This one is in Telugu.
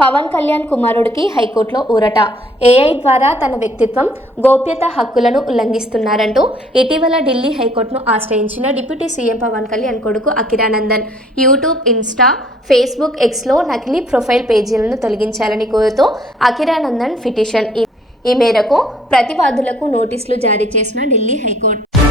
పవన్ కళ్యాణ్ కుమారుడికి హైకోర్టులో ఊరట. ఏఐ ద్వారా తన వ్యక్తిత్వం, గోప్యత హక్కులను ఉల్లంఘిస్తున్నారంటూ ఇటీవల ఢిల్లీ హైకోర్టును ఆశ్రయించిన డిప్యూటీ సీఎం పవన్ కళ్యాణ్ కొడుకు అఖిరానందన్ యూట్యూబ్, ఇన్స్టా, ఫేస్బుక్, ఎక్స్లో నకిలీ ప్రొఫైల్ పేజీలను తొలగించాలని కోరుతూ అఖిరానందన్ పిటిషన్. ఈ మేరకు ప్రతివాదులకు నోటీసులు జారీ చేసిన ఢిల్లీ హైకోర్టు